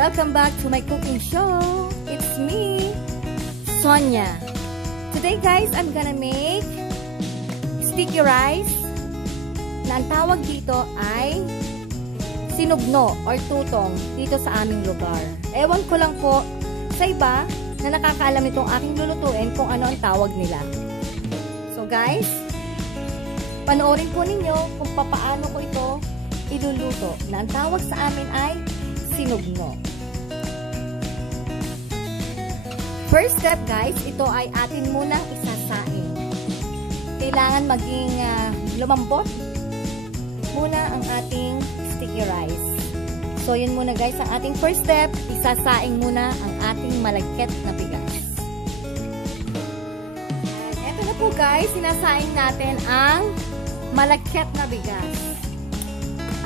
Welcome back to my cooking show. It's me, Sonia. Today guys, I'm gonna make sticky rice na ang tawag dito ay sinugno or tutong dito sa aming lugar. Ewan ko lang po sa iba na nakakaalam itong aking lulutuin kung ano ang tawag nila. So guys, panoorin po ninyo kung paano ko ito iluluto na ang tawag sa amin ay sinugno. First step guys, ito ay atin munang isasaing. Kailangan maging lumambot muna ang ating sticky rice. So yun muna guys, ang ating first step, isasaing muna ang ating malagkit na bigas. Ito na po guys, sinasaing natin ang malagkit na bigas.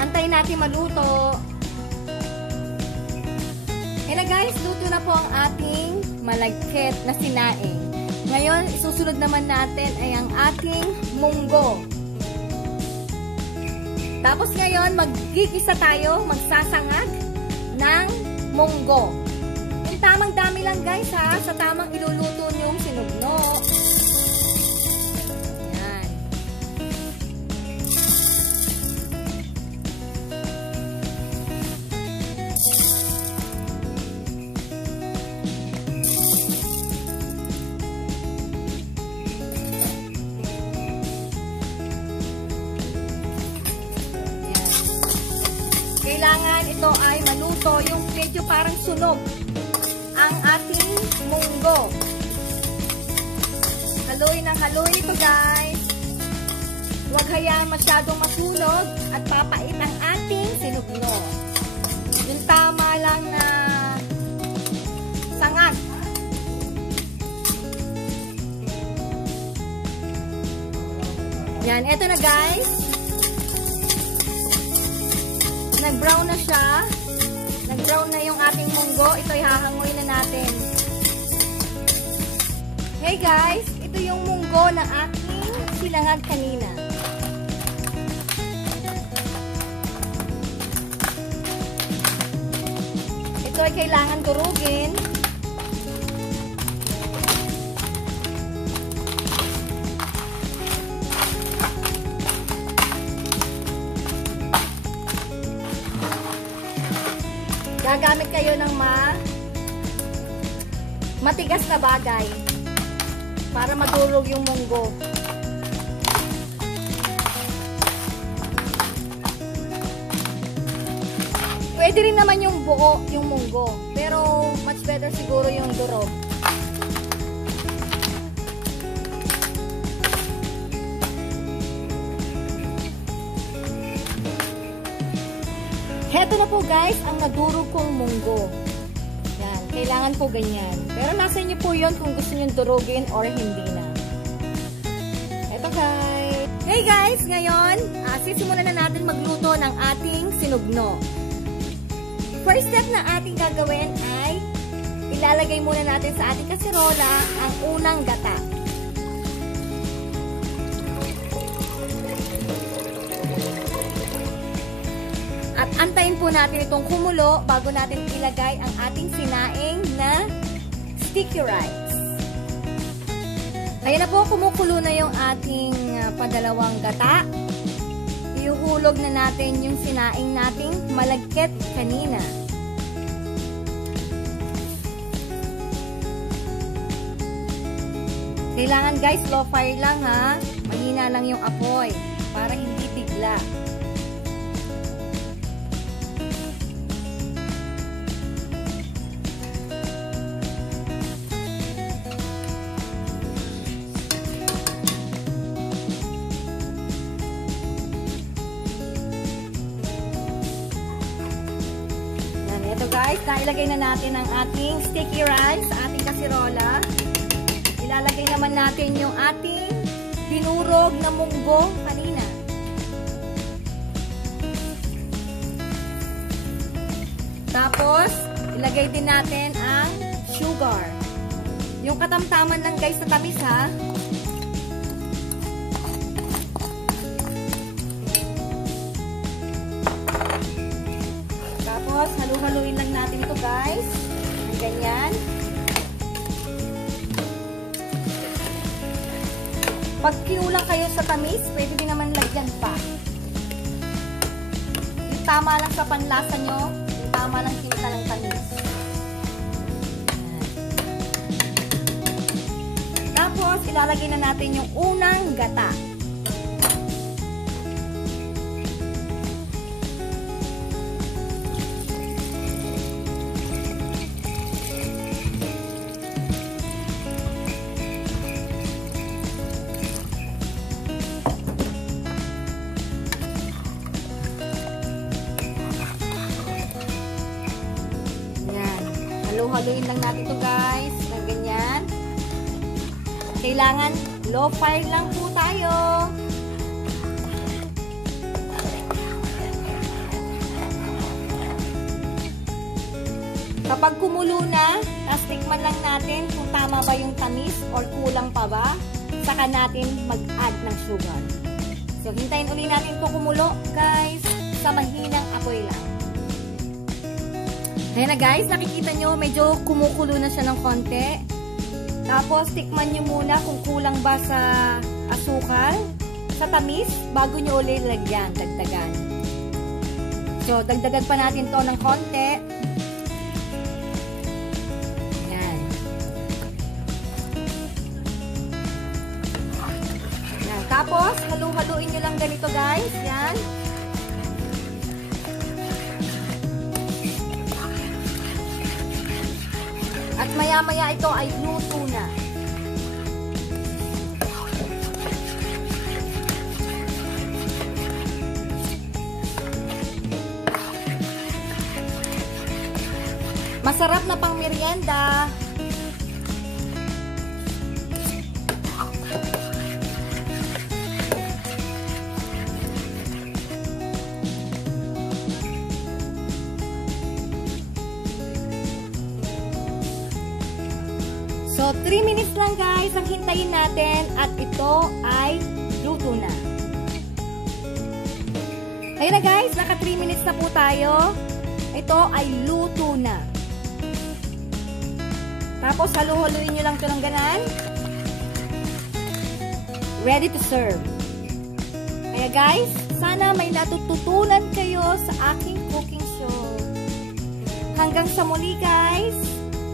Antayin natin maluto. And na guys, luto na po ang ating malagkit na sinaing. Ngayon, isusunod naman natin ay ang ating munggo. Tapos ngayon, magigisa tayo, magsasangag ng munggo. Yung tamang dami lang guys ha, sa tamang iluluto nyong sinugno. Yan. Kailangan ito ay maluto, yung medyo parang sunog ang ating munggo. Haluin ng haluin ito guys. Huwag hayaan masyadong masunog at papait ang ating sinugno. Yung tama lang na sangag. Yan, eto na guys. Nag-brown na siya. Nag-brown na yung ating munggo. Ito ihahangoy na natin. Hey guys, ito yung munggo na aking sinangag kanina. Ito ay kailangan durugin. Gagamit kayo ng matigas na bagay para madurog yung munggo. Pwede rin naman yung buo, yung munggo. Pero much better siguro yung durog. Heto na po guys, ang nadurog kong munggo. Yan, kailangan po ganyan. Pero nasa inyo po yun kung gusto nyo durugin or hindi na. Heto guys. Hey guys, ngayon, sisimulan na natin magluto ng ating sinugno. First step na ating gagawin ay ilalagay muna natin sa ating kasirola ang unang gata. At antayin po natin itong kumulo bago natin ilagay ang ating sinaing na sticky rice. Ayan na po, kumukulo na yung ating padalawang gata. Iuhulog na natin yung sinaing nating malagkit kanina. Kailangan guys, low fire lang ha. Mahina lang yung apoy para hindi bigla. Ito guys, nailagay na natin ang ating sticky rice sa ating kasirola. Ilalagay naman natin yung ating dinurog na munggo kanina. Tapos, ilagay din natin ang sugar. Yung katamtaman lang guys sa tamis ha. Tapos, halu-haluin lang natin ito guys. Pag kinulang kayo sa tamis, pwede din naman lagyan pa. Yung tama lang sa panlasa nyo, yung tama lang kita ng tamis. Tapos, ilalagay na natin yung unang gata. Haluin lang natin ito guys, ng ganyan. Kailangan low fire lang po tayo. Kapag kumulo na, tikman lang natin kung tama ba yung tamis or kulang pa ba, saka natin mag-add ng sugar. So, hintayin ulit natin ito kumulo guys, sa mahinang apoy lang. Ayan na guys, nakikita nyo, medyo kumukulo na siya ng konti. Tapos, tikman nyo muna kung kulang ba sa asukal, sa tamis, bago nyo ulit lagyan, dagdagan. So, dagdagan pa natin to ng konti. Ayan. Ayan. Tapos, halu-haluin nyo lang ganito guys. Ayan. At maya-maya ito ay luto na. Masarap na pang merienda. So, 3 minutes lang guys ang hintayin natin at ito ay luto na. Ayun na guys, naka 3 minutes na po tayo. Ito ay luto na. Tapos, halu-haluin nyo lang ito ng ganan. Ready to serve. Kaya guys, sana may natututunan kayo sa aking cooking show. Hanggang sa muli guys.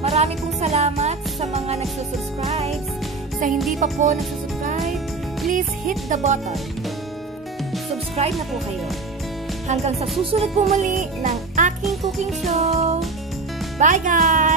Marami pong salamat sa mga nagsusubscribe. Sa hindi pa po nagsusubscribe, please hit the button. Subscribe na po kayo. Hanggang sa susunod po muli ng aking cooking show. Bye guys!